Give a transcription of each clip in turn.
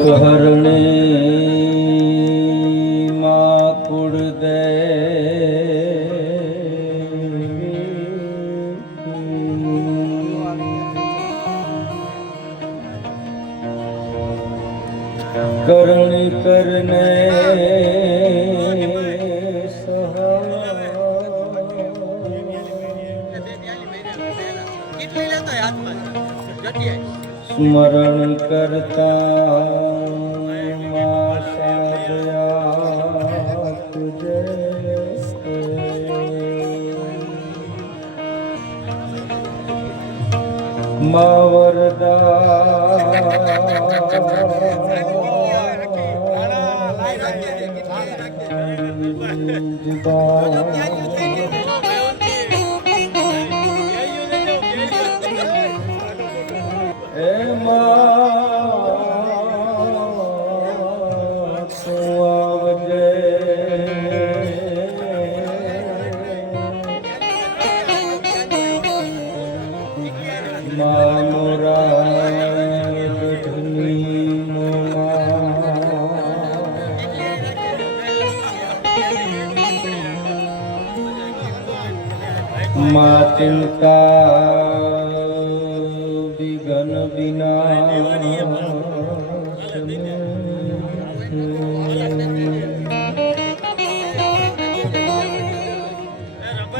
સુખ વરદા ચિંતા વિઘન વિના.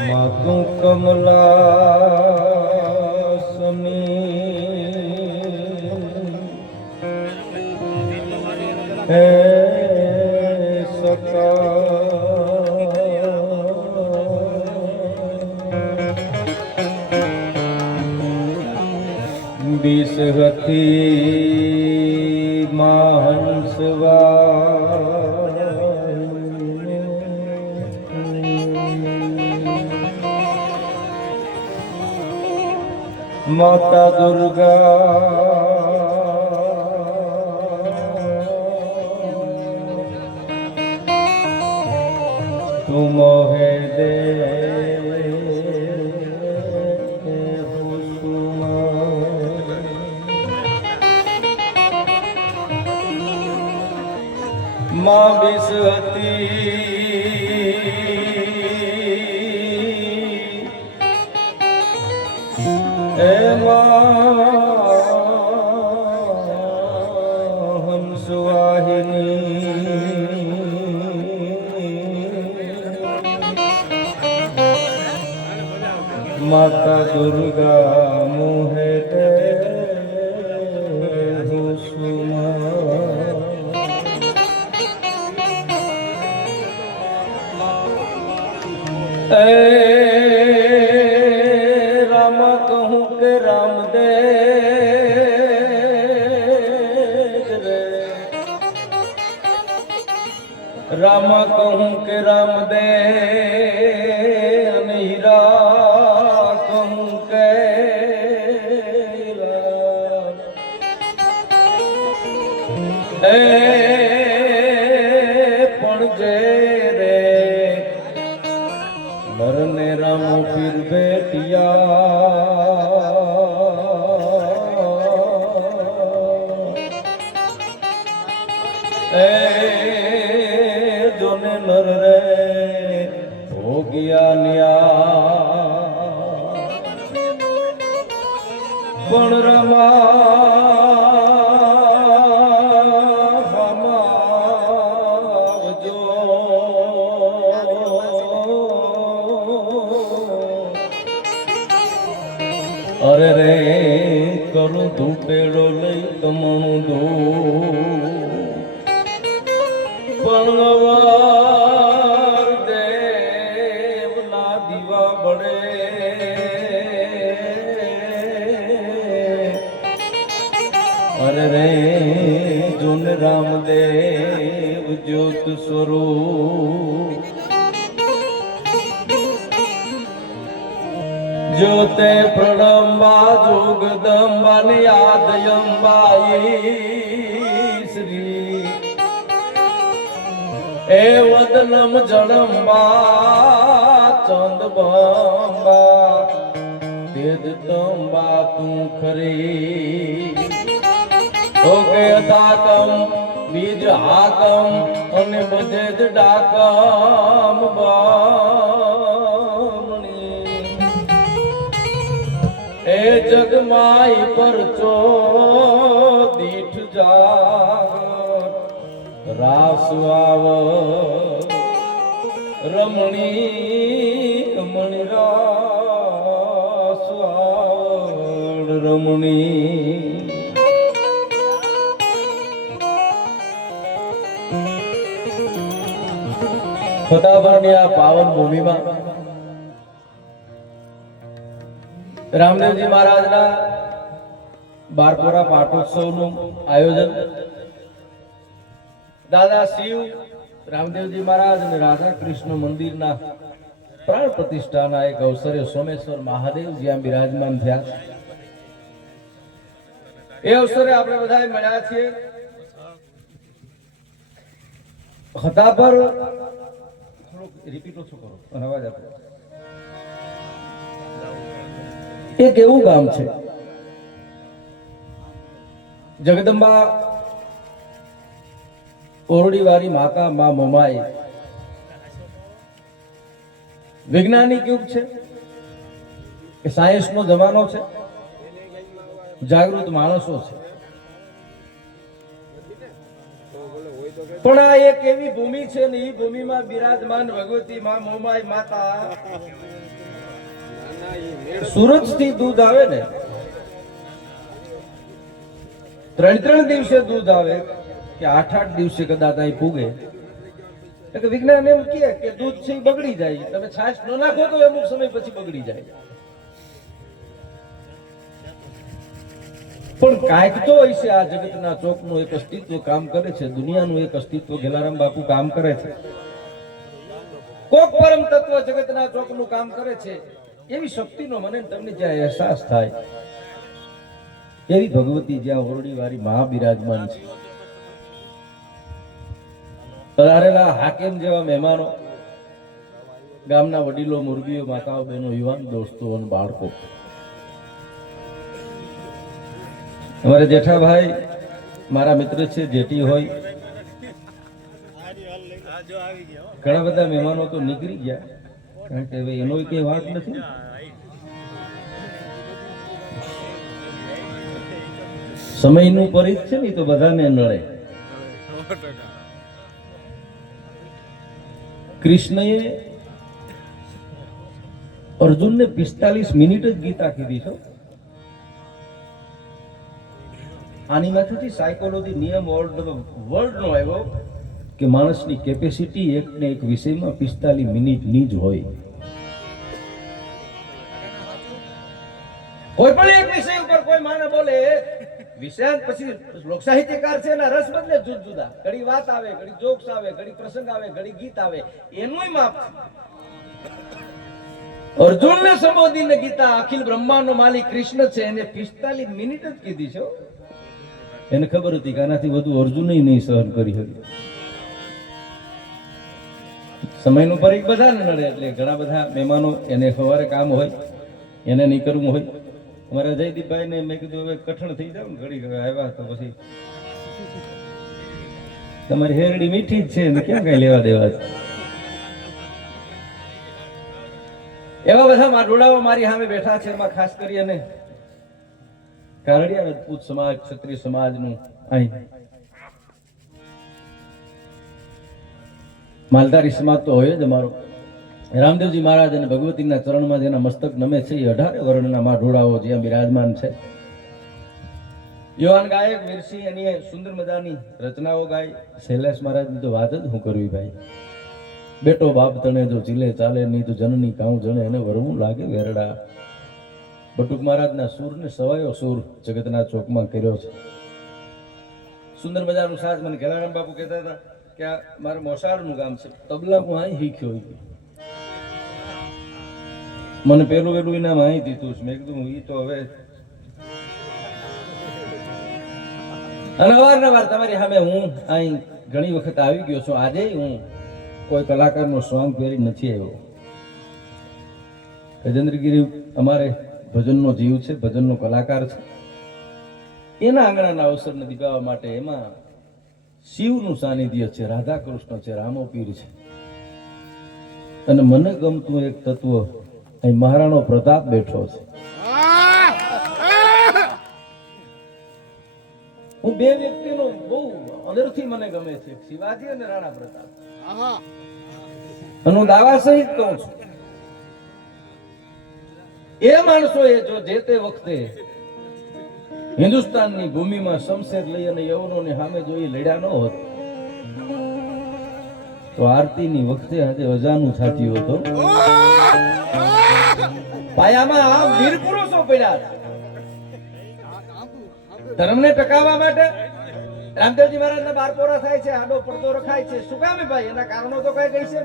માતુ કમલા ਹੰਸਵਤੀ ਮਾਹੰਸਵਾ ਮਾਤਾ ਦੁਰਗਾ માં બીસ કરું ધૂપેડો લઈ કમણું જોન રામદેવ જ્યોત સ્વરૂપ. જ્યોતે પ્રણંબા યાદ અંબાઈ શ્રી એ વદનમ જળંબા ચંદ બંબા તેજ તંબા તું ખરી ઓકે તાકમ બીજ હાકમ, અને બધે જ ડાકમ બામણી જગમાઈ પરચો દીઠ જા રાસ આવ રમણી રમણી રાસ આવડ રમણી. ફતાબરની આ પાવન ભૂમિમાં રામદેવજી મહારાજના બારપોરા પાટોત્સવનું આયોજન. દાદા શિવ, રામદેવજી મહારાજ અને રાધા કૃષ્ણ મંદિરના પ્રાણ પ્રતિષ્ઠાના એક અવસરે સોમેશ્વર મહાદેવ જ્યાં બિરાજમાન થયા. એ અવસરે આપણે બધા મળ્યા છીએ. હતા પર રિપીટ ઓછું કરો અવાજ આપો. એક એવું ગામ છે. જગદંબા ઓરડીવાળી માતા મા મમાઈ વૈજ્ઞાનિક યુગ છે કે સાયન્સ નો જમાનો છે. જાગૃત માણસો છે. પણ આ એક એવી ભૂમિ છે ને એ ભૂમિમાં બિરાજમાન ભગવતી મા મોમાઈ માતા સુરતથી દૂધ આવે ને? ત્રણ ત્રણ દિવસે દૂધ આવે કે આઠ આઠ દિવસે કદાચ અહીં ફૂગે એટલે વિજ્ઞાન એમ કે કે દૂધ છે બગડી જાય. તમે છાશ ન નાખો તો અમુક સમય પછી બગડી જાય. પણ કાંઈક તો હોય આ જગતના ચોકનું એક અસ્તિત્વ કામ કરે છે, દુનિયાનું એક અસ્તિત્વ ગેલારામ બાપુ કામ કરે છે. કોક પરમ તત્વ જગતના ચોકનું કામ કરે છે. એવી શક્તિનો મને તમને જ્યાં અહેસાસ થાય, એવી ભગવતી જ્યાં ઓરડી વાળી મહા બિરાજમાન છે. પધારેલા હાકેમ જેવા મહેમાનો, ગામના વડીલો, મુરબીઓ, માતાઓ, બહેનો, યુવાન દોસ્તો અને બાળકો. અમારે જેઠાભાઈ મારા મિત્ર છે જેટી હોય. ઘણા બધા મહેમાનો તો નીકળી ગયા. કારણ કે હવે એનો કઈ વાત નથી સમયનું પરિત છે ને તો બધાને નડે. કૃષ્ણએ અર્જુનને પિસ્તાલીસ મિનિટ જ ગીતા કીધી છો. આની માથેથી સાયકોલોજી નિયમ વર્લ્ડ વર્લ્ડનો આવ્યો કે માણસની કેપેસિટી એક ને એક વિષયમાં પિસ્તાલીસ મિનિટની જ હોય. કોઈ પણ એક વિષય ઉપર કોઈ માને બોલે વિષયાંત પછી લોક છે એના રસ બદલે જુદ જુદા. ઘડી વાત આવે, ઘડી જોક્સ આવે, ઘડી પ્રસંગ આવે, ઘડી ગીત આવે એનું માપ અર્જુનને સંબોધીને ગીતા અખિલ બ્રહ્માંડનો માલિક કૃષ્ણ છે, એને પિસ્તાલીસ મિનિટ જ કીધી છે એને ખબર હતી કે આનાથી વધુ અર્જુન નહીં સહન કરી શકે સમયનું પરીખ બધાને નડે, એટલે ઘણા બધા મહેમાનો એને સવારે કામ હોય, એને નહીં કરવું હોય. અમારા જયદીપભાઈ ને મેં કીધું, હવે કઠણ થઈ જાવ ને ઘડી આવ્યા તો પછી તમારી હેરડી મીઠી જ છે ને, કેમ કઈ લેવા દેવા છે? એવા બધા માડોળાઓ મારી સામે બેઠા છે, એમાં ખાસ કરી અને કારડિયા રાજપૂત સમાજ, ક્ષત્રિય સમાજનું અહીં માલધારી સમાજ તો હોય જ અમારો. રામદેવજી મહારાજ અને ભગવતીના ચરણમાં જેના મસ્તક નમે છે. એ અઢારે વર્ણના માઢોળાઓ જ્યાં બિરાજમાન છે. યુવાન ગાયક વીરસિંહ એની સુંદર મજાની રચનાઓ ગાય. શૈલેષ મહારાજની તો વાત જ હું કરવી ભાઈ. બેટો બાપ તણે જો ચીલે ચાલે નહીં તો જનની કાઉ જણે, એને વરવું લાગે વેરડા. બટુક મહારાજના સૂરને સવાયો સૂર જગતના ચોકમાં કર્યો છે. સુંદર મજાનું સાજ મને ઘેરારામ બાપુ કહેતા હતા કે આ મારા મોસાળનું ગામ છે. તબલા હું અહીં શીખ્યો. મને પેલું પેલું ઇનામ અહીં દીધું છે. મેં કીધું ઈ તો હવે અને અવારનવાર તમારી સામે હું અહીં ઘણી વખત આવી ગયો છું. આજે હું કોઈ કલાકારનો સોંગ પહેરી નથી આવ્યો. ગજેન્દ્રગીરી અમારે ભજનનો જીવ છે, ભજનનો કલાકાર છે. એના આંગણાના અવસરને દીપાવવા માટે એમાં શિવનું સાનિધ્ય છે રાધા કૃષ્ણ છે રામો પીર છે. અને મને ગમતું એક તત્વ અહીં મહારાણો પ્રતાપ બેઠો છે. હું બે વ્યક્તિનો બહુ અંદરથી મને ગમે છે શિવાજી અને રાણા પ્રતાપ. અને હું દાવા સહિત કહું છું, એ માણસોએ જો જે તે વખતે હિન્દુસ્તાનની ભૂમિમાં શમશેર લઈ અને યવનોને સામે જોઈ લડ્યા ન હોત, તો આરતીની વખતે આજે અજાનું થાતી હતો પાયામાં આમ વીર પુરુષો પડ્યા. ધર્મને ટકાવવા માટે રામદેવજી મહારાજના બાર પોરા થાય છે, આડો પડતો રખાય છે. શું કામે ભાઈ? એના કારણો તો કઈ કઈ છે?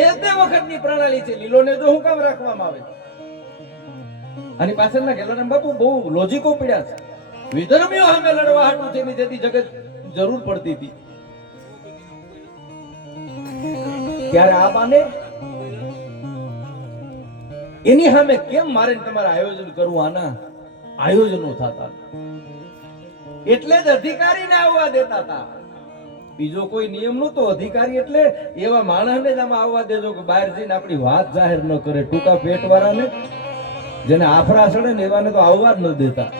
એ તે વખતની પ્રણાલી છે. લીલોને તો હું કામ રાખવામાં આવે? અને પાછળના ગેલારામ બાપુ બહુ લોજિકો પડ્યા છે. વિધર્મીઓ સામે લડવા હાટું તેની જેથી જગત જરૂર પડતી હતી. ત્યારે આ બાને એની સામે કેમ મારે ને તમારે આયોજન કરવું? આના આયોજનો થતા એટલે જ અધિકારીને આવવા દેતા હતા. બીજો કોઈ નિયમ નતો અધિકારી એટલે એવા માણસને જ આમાં આવવા દેજો કે બહાર જઈને આપણી વાત જાહેર ન કરે, ટૂંકા પેટ વાળાને જેને આફરા સડે ને એવાને તો આવવા જ ન દેતા.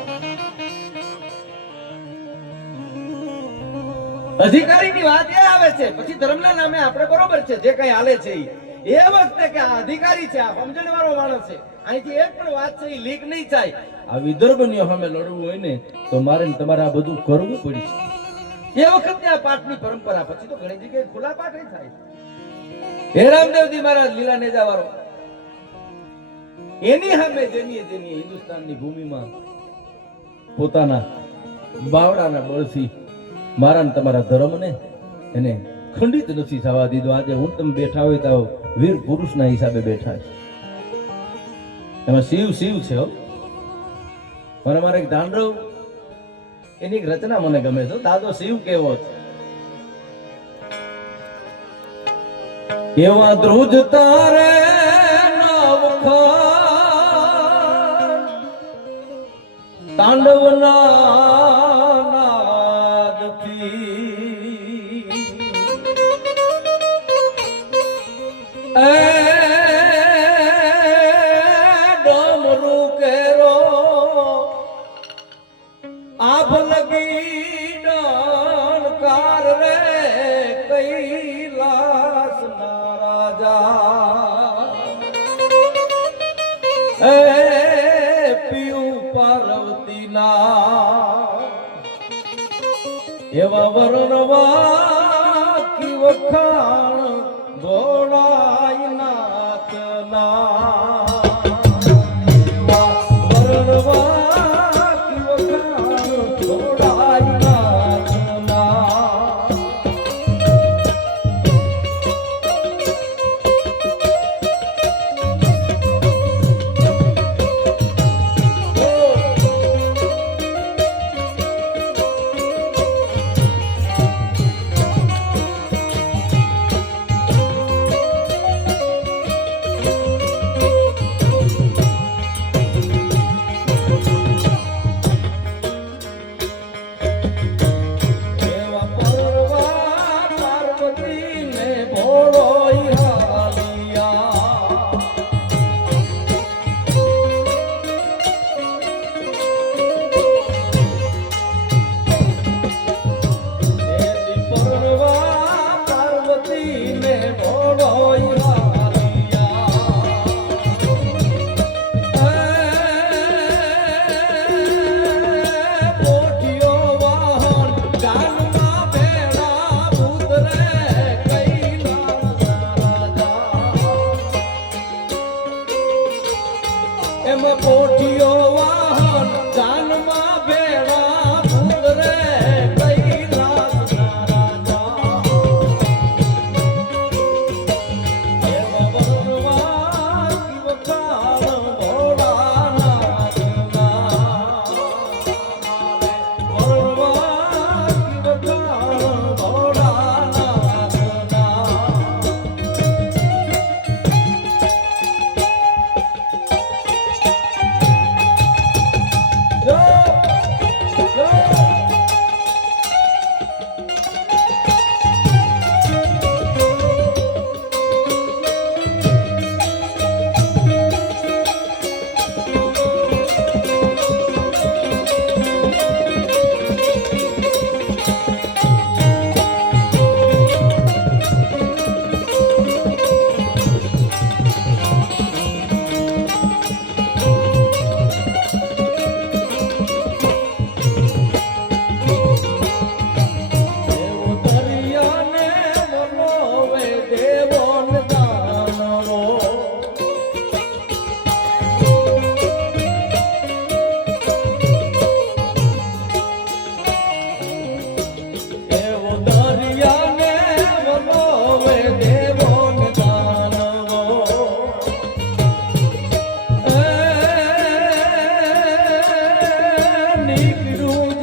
અધિકારીની વાત એ આવે છે. પછી ધર્મના નામે આપણે બરોબર છે, જે કઈ હાલે છે ઈ. એ વખતે કે આ અધિકારી છે આ સમજણ વાળો માણસ છે. અહીંથી એક પણ વાત છે એ લીક નહીં થાય. આ વિદર્ભની સામે લડવું હોય ને તો મારે તમારે આ બધું કરવું પડી છે એ વખતે આ પાઠની પરંપરા પછી તો ઘણી જગ્યાએ ખુલ્લા પાઠ થાય. હે રામદેવજી મહારાજ લીલા નેજા વાળો એની સામે જેની જેની હિન્દુસ્તાનની ભૂમિમાં પોતાના બાવડાના બળથી મારા ને તમારા ધર્મને એને ખંડિત નથી થવા દીધો. આજે હું તમે બેઠા હોય તો વીર પુરુષના હિસાબે બેઠા છે. એમાં શિવ શિવ છે પણ અમારે એક દાંડવ એની એક રચના મને ગમે છે. દાદો શિવ કેવો છે? એવા ધ્રુજ તારે તાંડવના એવા વર્ણવા કી વખાણ I'm a poor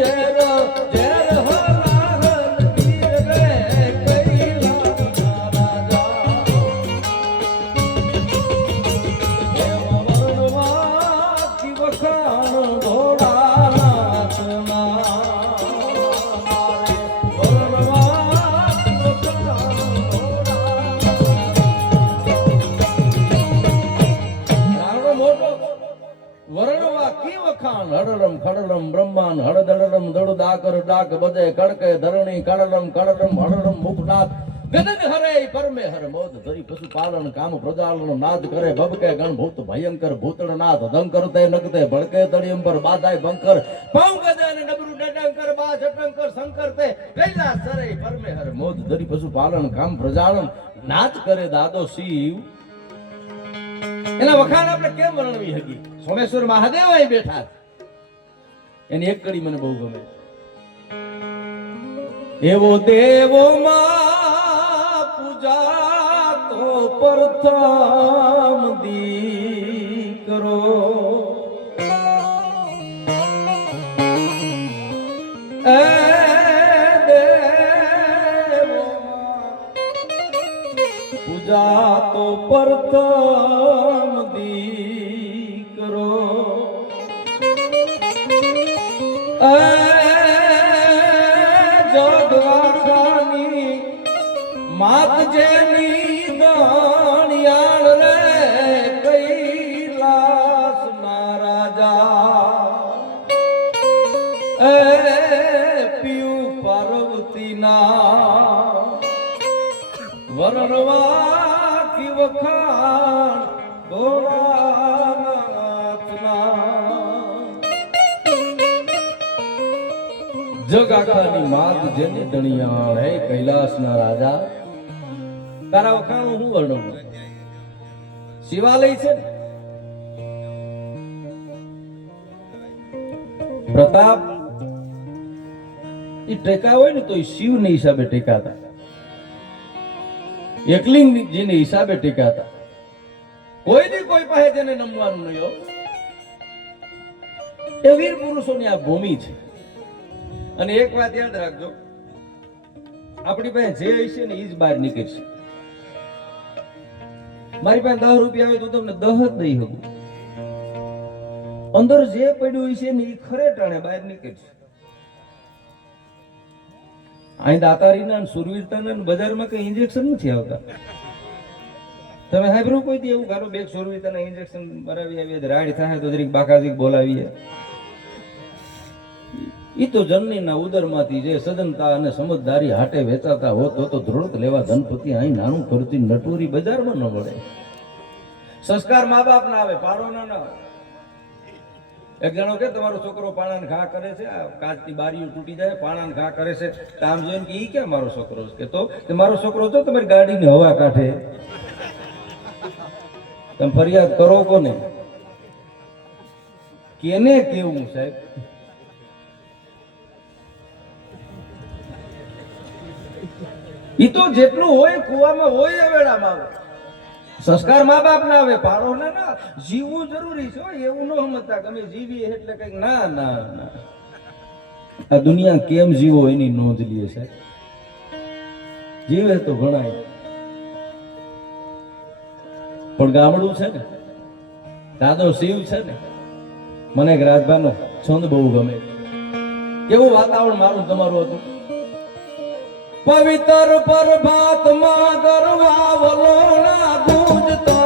yeah. દાકર બધે કડકે, ધરણી કળરમ કળરમ હળરમ મુખનાથ ગગન હરે, પરમે હર, મોદ ધરી પશુપાલન, કામ પ્રજાલન, નાદ કરે, ભબકે ગણ ભૂત, ભયંકર ભૂતળનાથ દંકર તે નગતે, ભડકે તળિયંબર બાધાય બંકર પાઉ ગદે અને ડબરું ડડંકર, બા જટંકર, શંકર તે કૈલા સરે પરમે હર, મોદ ધરી પશુપાલન, કામ પ્રજાલન, નાદ કરે દાદો શિવ. એના વખાણ આપણે કેમ વર્ણવી હકી સોમેશ્વર મહાદેવ અહીં બેઠા એની એક કડી મને બહુ ગમે એવો દેવો માં પૂજા તો પ્રથમ દીકરો. એ દેવો પૂજા તો પ્રથમ દીકરો. એ માત જેની દાણિયાળ રે કૈલાસ ના રાજા એ પિયુ પાર્વતીના વરણવા કી વખાણ જગ આખાની માત જેની દણિયાળ હે કૈલાસના રાજા. તારા વખાણું હું વર્ણવું શિવાલય છે ને? પ્રતાપ એ ટેકા હોય ને તો એ શિવને હિસાબે ટેકાતા. એકલિંગજીને હિસાબે ટેકાતા. કોઈ દી કોઈ પાસે તેને નમવાનું નહીં. એ વીર પુરુષોની આ ભૂમિ છે. અને એક વાત યાદ રાખજો. આપણી પાસે જે હશે ને એ જ બહાર નીકળશે. મારી પાસે દસ રૂપિયા આવે તો તમને દહ જ નહીં હકું અંદર જે પડ્યું છે ને એ ખરે ટાણે બહાર નીકળશે અહીં દાતારીના સુરવીરતાના બજારમાં કઈ ઇન્જેક્શન નથી આવતા. તમે સાહેબ કોઈ એવું કારો બે સુરવીરતાના ઇન્જેક્શન બરાવી આવીએ રાડ થાય તો જરીક બાકાજી બોલાવીએ. ઈ તો જનનીના ઉદરમાંથી જે સજનતા અને સમજદારી હાટે વેચાતા હોત, તો તો લેવા ધનપતિ અહીં નાનું ફરતી નટુરી બજારમાં ન મળે સંસ્કાર મા બાપ ના આવે, પાડો ના ના. એક જણો કે, તમારો છોકરો પાણાને ઘા કરે છે, આ કાચની બારીઓ તૂટી જાય પાણાને ઘા કરે છે. તો આમ જોઈને કે એ ક્યાં મારો છોકરો કે તો મારો છોકરો તો તમારી ગાડીની હવા કાઢે. તમે ફરિયાદ કરો કોને? કેને કેવું, સાહેબ? ઈ તો જેટલું હોય કુવામાં હોય વેળામાં આવે સંસ્કાર મા બાપ ના આવે પાડો ના ના. જીવવું જરૂરી છે એવું ન સમજતા તમે જીવીએ એટલે કંઈક ના ના ના. આ દુનિયા કેમ જીવો એની નોંધ લે છે? જીવે તો ઘણાય. પણ ગામડું છે ને, દાદો શિવ છે ને, મને એક રાજભાનો છંદ બહુ ગમે. કેવું વાતાવરણ મારું તમારું હતું? પવિત્ર પ્રભાતમાં ગરવા વલોણા દૂધ તો